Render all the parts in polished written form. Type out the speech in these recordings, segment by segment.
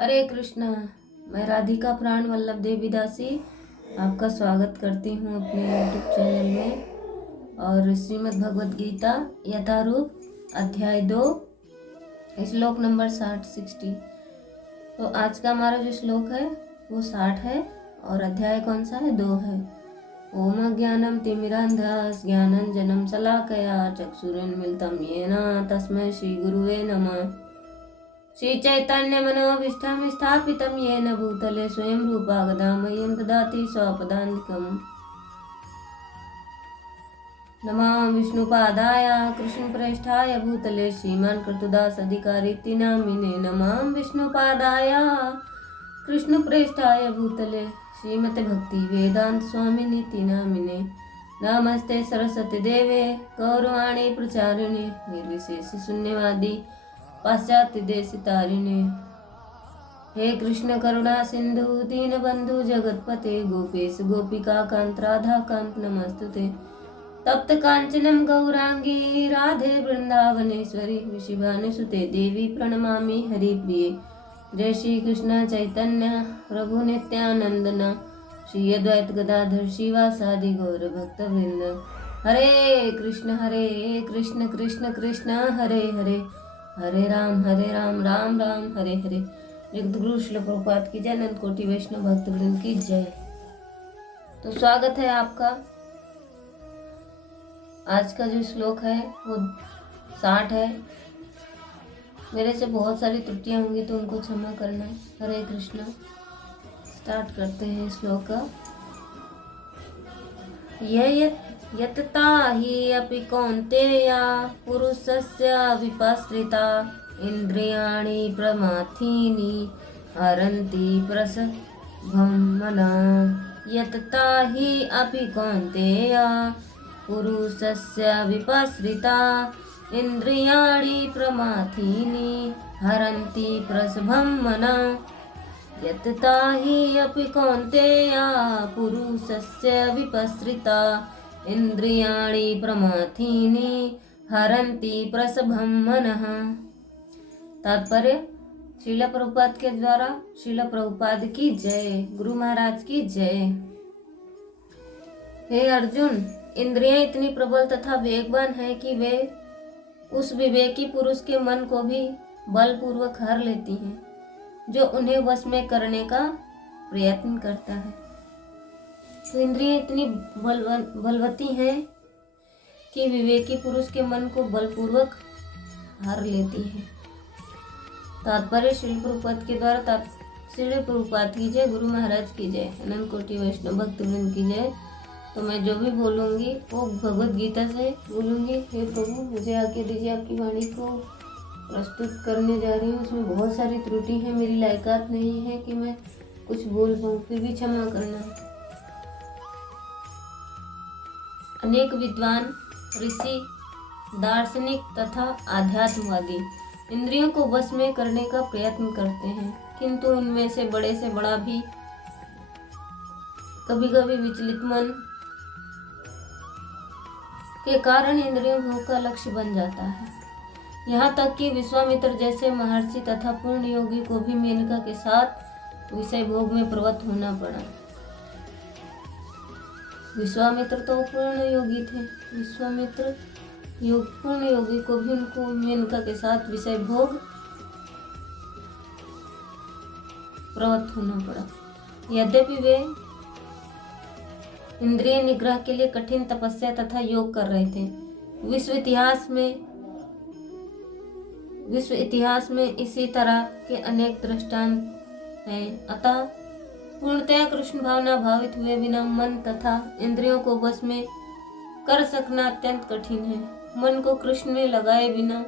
हरे कृष्णा। मैं राधिका प्राण वल्लभ देवी दासी आपका स्वागत करती हूँ अपने YouTube चैनल में। और श्रीमद् भगवद गीता यथारूप अध्याय 2 श्लोक नंबर 60। तो आज का हमारा जो श्लोक है वो 60 है और अध्याय कौन सा है? 2 है। ओम ज्ञानम तिमिरांधस् ज्ञानंजनं शलाकया चक्षुरुन्मीलितं येन तस्मै श्री गुरुवे नमः। श्री चैतन्य मनोभीष्टं स्थापितं येन भूतले स्वयं रूपा गदा मह्यं ददाति स्वपदान्तिकम्। नमः विष्णुपादाय कृष्णप्रेष्ठाय भूतले श्रीमान् कृतदास अधिकारिति नामिने। नमः विष्णुपादाय कृष्णप्रेष्ठाय भूतले श्रीमते भक्ति वेदांत स्वामिनीति नामिने। नमस्ते सरस्वती देवे गौरवाणी प्रचारिणे निर्विशेष शून्यवादी पाश्चात्य देश तारिणे। हे कृष्ण करुणा सिंधु दीनबंधु जगतपते गोपेश गोपिका कांत राधा कांत नमस्तुते। तप्त कांचनम गौरांगी राधे वृंदावनेश्वरी विशिभानुसुते देवी प्रणमामि हरिप्रिये। जय श्री कृष्ण चैतन्य प्रभु नित्यानंदन श्री अद्वैत गदाधर शिवासादि गौर भक्त वृंद। हरे कृष्ण कृष्ण कृष्ण हरे हरे हरे राम राम राम हरे हरे। जगत गुरु श्रील प्रभुपाद की जय, अनंत कोटि वैष्णव भक्त वृंद की जय। तो स्वागत है आपका। आज का जो श्लोक है वो 60 है। मेरे से बहुत सारी त्रुटियां होंगी तो उनको क्षमा करना। हरे कृष्ण। स्टार्ट करते हैं श्लोक का। यतता हि अपि कौन्तेय पुरुषस्य विपश्रिता इन्द्रियाणि प्रमाथीनि हरन्ति प्रसभं मनः। यतता हि अपि कौन्तेय पुरुषस्य विपश्रिता इन्द्रियाणि प्रमाथीनि हरन्ति प्रसभं मनः। यतता हि अपि कौन्तेय पुरुषस्य विपश्रिता इंद्रियाणि प्रमाथीनि हरन्ति प्रसभं मनः। तात्पर्य श्रील प्रभुपाद के द्वारा श्रील प्रभुपाद की जय, गुरु महाराज की जय। हे अर्जुन, इंद्रियां इतनी प्रबल तथा वेगवान हैं कि वे उस विवेकी पुरुष के मन को भी बलपूर्वक हर लेती हैं जो उन्हें वश में करने का प्रयत्न करता है। तो इंद्रियां इतनी बलवती हैं कि विवेकी पुरुष के मन को बलपूर्वक हर लेती हैं। तात्पर्य श्री प्रभुपाद के द्वारा श्री प्रभुपाद की जय, गुरु महाराज की जय, अनंत कोटि वैष्णव भक्त वृंद की जय। तो मैं जो भी बोलूँगी वो भगवद गीता से बोलूँगी। हे प्रभु, मुझे आज्ञा दीजिए, आपकी वाणी को प्रस्तुत करने जा रही हूँ। उसमें बहुत सारी त्रुटि है, मेरी लायकात नहीं है कि मैं कुछ बोल पाऊँ, फिर भी क्षमा करना। अनेक विद्वान ऋषि दार्शनिक तथा आध्यात्मवादी इंद्रियों को वश में करने का प्रयत्न करते हैं, किंतु उनमें से बड़ा भी कभी कभी विचलित मन के कारण इंद्रियों भोग का लक्ष्य बन जाता है। यहाँ तक कि विश्वामित्र जैसे महर्षि तथा पूर्ण योगी को भी मेनका के साथ विषय भोग में प्रवृत्त होना पड़ा। विश्वामित्र तो पूर्ण योगी थे, पूर्ण योगी को भी उनको मेनका के साथ विषय भोग प्रवृत्त होना पड़ा। यद्यपि वे इंद्रिय निग्रह के लिए कठिन तपस्या तथा योग कर रहे थे। विश्व इतिहास में इसी तरह के अनेक दृष्टांत हैं। अतः पूर्णतया कृष्ण भावना भावित हुए बिना मन तथा इंद्रियों को वश में कर सकना अत्यंत कठिन है। मन को कृष्ण में लगाए बिना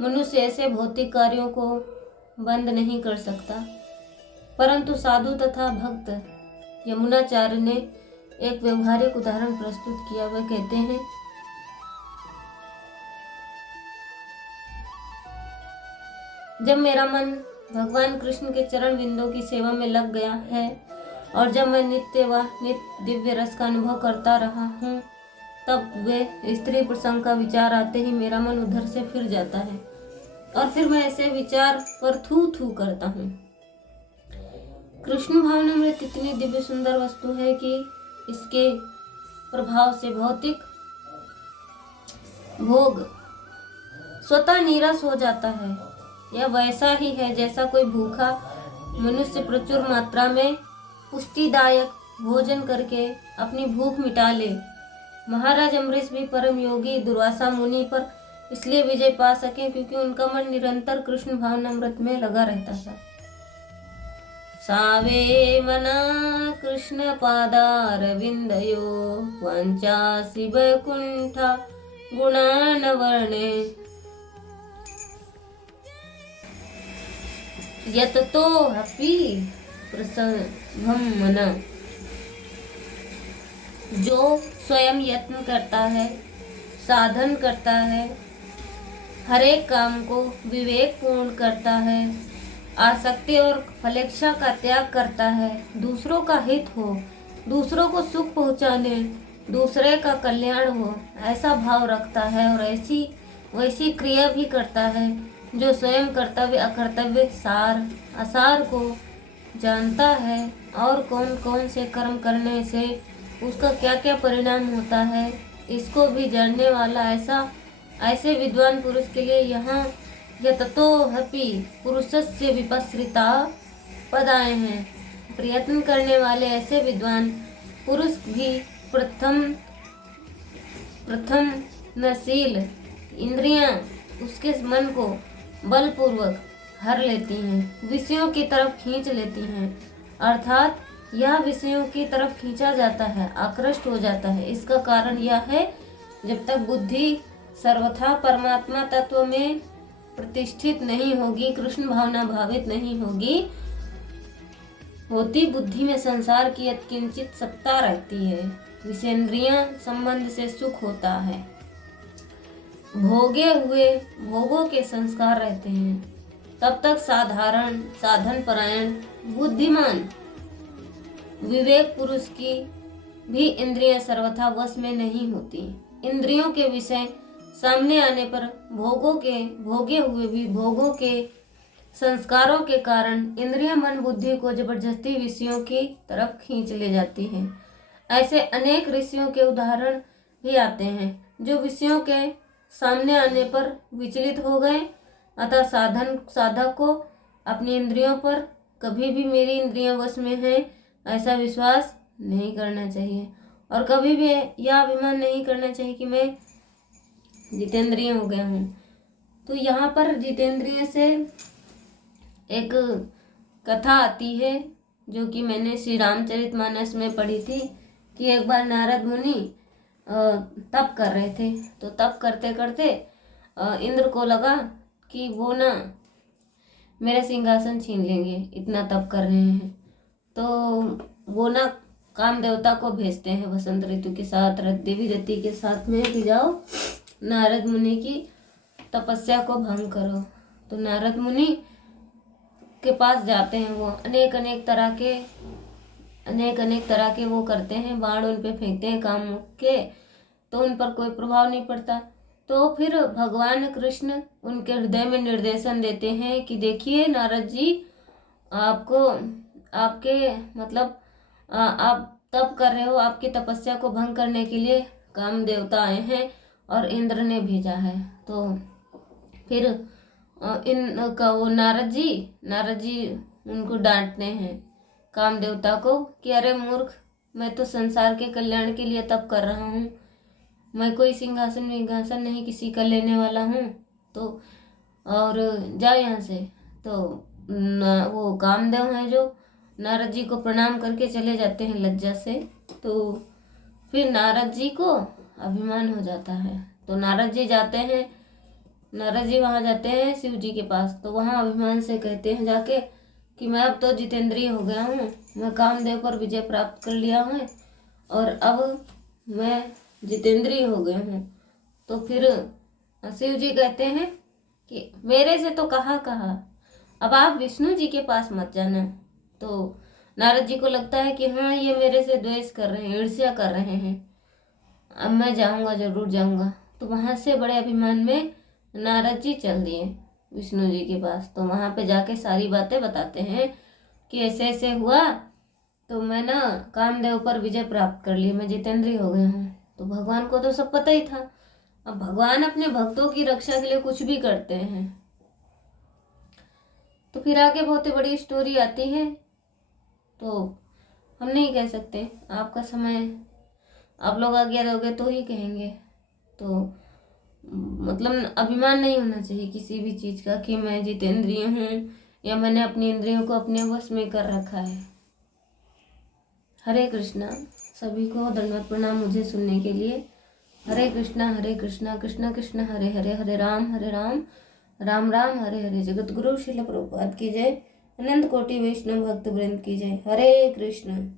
मनुष्य ऐसे भौतिक कार्यों को बंद नहीं कर सकता। परंतु साधु तथा भक्त यमुनाचार्य ने एक व्यवहारिक उदाहरण प्रस्तुत किया। वह कहते हैं, जब मेरा मन भगवान कृष्ण के चरण बिंदों की सेवा में लग गया है और जब मैं नित्य दिव्य रस का अनुभव करता रहा हूँ, तब वे स्त्री प्रसंग का विचार आते ही मेरा मन उधर से फिर जाता है और फिर मैं ऐसे विचार पर थू थू करता हूँ। कृष्ण भावनामृत इतनी दिव्य सुंदर वस्तु है कि इसके प्रभाव से भौतिक भोग स्वतः नीरस हो जाता है। यह वैसा ही है जैसा कोई भूखा मनुष्य प्रचुर मात्रा में पुष्टिदायक भोजन करके अपनी भूख मिटा ले। महाराज अम्बरीश भी परम योगी दुर्वासा मुनि पर इसलिए विजय पा सके क्योंकि उनका मन निरंतर कृष्ण भावनामृत में लगा रहता था। सावे मना कृष्ण पादारविंदयो वांचासि वैकुंठा गुणान वर्णे यततो अपि प्रसभम मना। जो स्वयं यत्न करता है, साधन करता है, हर एक काम को विवेक पूर्ण करता है, आसक्ति और फलेच्छा का त्याग करता है, दूसरों का हित हो, दूसरों को सुख पहुँचाने, दूसरे का कल्याण हो, ऐसा भाव रखता है और ऐसी वैसी क्रिया भी करता है, जो स्वयं कर्तव्य अकर्तव्य सार असार को जानता है और कौन कौन से कर्म करने से उसका क्या क्या परिणाम होता है, इसको भी जानने वाला ऐसे विद्वान पुरुष के लिए यहाँ यततोऽपि पुरुषस्य विपश्रिता पद आए हैं। प्रयत्न करने वाले ऐसे विद्वान पुरुष भी प्रथम नशील इंद्रियां उसके मन को बलपूर्वक हर लेती हैं, विषयों की तरफ खींच लेती हैं, अर्थात यह विषयों की तरफ खींचा जाता है, आकृष्ट हो जाता है। इसका कारण यह है जब तक बुद्धि सर्वथा परमात्मा तत्व में प्रतिष्ठित नहीं होगी, कृष्ण भावना भावित नहीं होती बुद्धि में संसार की यत्किंचित सत्ता रहती है, विषेंद्रियां संबंध से सुख होता है, भोगे हुए भोगों के संस्कार रहते हैं, तब तक साधारण साधन परायण बुद्धिमान विवेक पुरुष की भी इंद्रियां सर्वथा वश में नहीं होती। इंद्रियों के विषय सामने आने पर भोगे हुए भी भोगों के संस्कारों के कारण इंद्रियां मन बुद्धि को जबरदस्ती विषयों की तरफ खींच ले जाती हैं। ऐसे अनेक ऋषियों के उदाहरण भी आते हैं जो विषयों के सामने आने पर विचलित हो गए, अतः साधक को अपनी इंद्रियों पर कभी भी मेरी इंद्रियां वश में हैं ऐसा विश्वास नहीं करना चाहिए और कभी भी यह अभिमान नहीं करना चाहिए कि मैं जितेंद्रिय हो गया हूँ। तो यहाँ पर जितेंद्रिय से एक कथा आती है जो कि मैंने श्री रामचरितमानस में पढ़ी थी कि एक बार नारद मुनि तप कर रहे थे, तो तप करते करते इंद्र को लगा कि वो ना मेरा सिंहासन छीन लेंगे, इतना तप कर रहे हैं। तो वो ना काम देवता को भेजते हैं वसंत ऋतु के साथ देवी रति के साथ में कि जाओ नारद मुनि की तपस्या को भंग करो। तो नारद मुनि के पास जाते हैं, वो अनेक अनेक तरह के वो करते हैं, बाण उन पे फेंकते हैं काम के, तो उन पर कोई प्रभाव नहीं पड़ता। तो फिर भगवान कृष्ण उनके हृदय में निर्देशन देते हैं कि देखिए नारद जी, आपके मतलब आप तप कर रहे हो, आपकी तपस्या को भंग करने के लिए काम देवता आए हैं और इंद्र ने भेजा है। तो फिर इनका वो नारद जी उनको डांटते हैं काम देवता को कि अरे मूर्ख, मैं तो संसार के कल्याण के लिए तप कर रहा हूँ, मैं कोई सिंहासन विंहासन नहीं किसी का लेने वाला हूँ, तो और जाओ यहाँ से। तो वो कामदेव हैं जो नारद जी को प्रणाम करके चले जाते हैं लज्जा से। तो फिर नारद जी को अभिमान हो जाता है, तो नारद जी वहाँ जाते हैं शिव जी के पास। तो वहाँ अभिमान से कहते हैं जाके कि मैं अब तो जितेंद्रिय हो गया हूँ, मैं कामदेव पर विजय प्राप्त कर लिया हूँ और अब मैं जितेंद्रिय हो गया हूँ। तो फिर शिव जी कहते हैं कि मेरे से तो कहा अब आप विष्णु जी के पास मत जाना। तो नारद जी को लगता है कि हाँ ये मेरे से द्वेष कर रहे हैं, ईर्ष्या कर रहे हैं, अब मैं जाऊंगा, जरूर जाऊंगा। तो वहाँ से बड़े अभिमान में नारद जी चल दिए विष्णु जी के पास। तो वहाँ पे जाके सारी बातें बताते हैं। कि ऐसे ऐसे हुआ तो मैं ना कामदेव पर विजय प्राप्त कर ली, मैं जितेंद्रिय हो गया हूँ। तो भगवान को तो सब पता ही था। अब भगवान अपने भक्तों की रक्षा के लिए कुछ भी करते हैं। तो फिर आगे बहुत ही बड़ी स्टोरी आती है, तो हम नहीं कह सकते। आपका समय, आप लोग आज्ञा दोगे तो ही कहेंगे। तो मतलब अभिमान नहीं होना चाहिए किसी भी चीज़ का कि मैं जितेंद्रिय हूँ या मैंने अपनी इंद्रियों को अपने वश में कर रखा है। हरे कृष्णा। सभी को दंडवत प्रणाम मुझे सुनने के लिए। हरे कृष्णा कृष्ण कृष्ण हरे हरे, हरे राम राम राम हरे हरे। जगत गुरु श्रील प्रभुपाद की जय। अनंत कोटि वैष्णव भक्त वृंद की जय। हरे कृष्ण।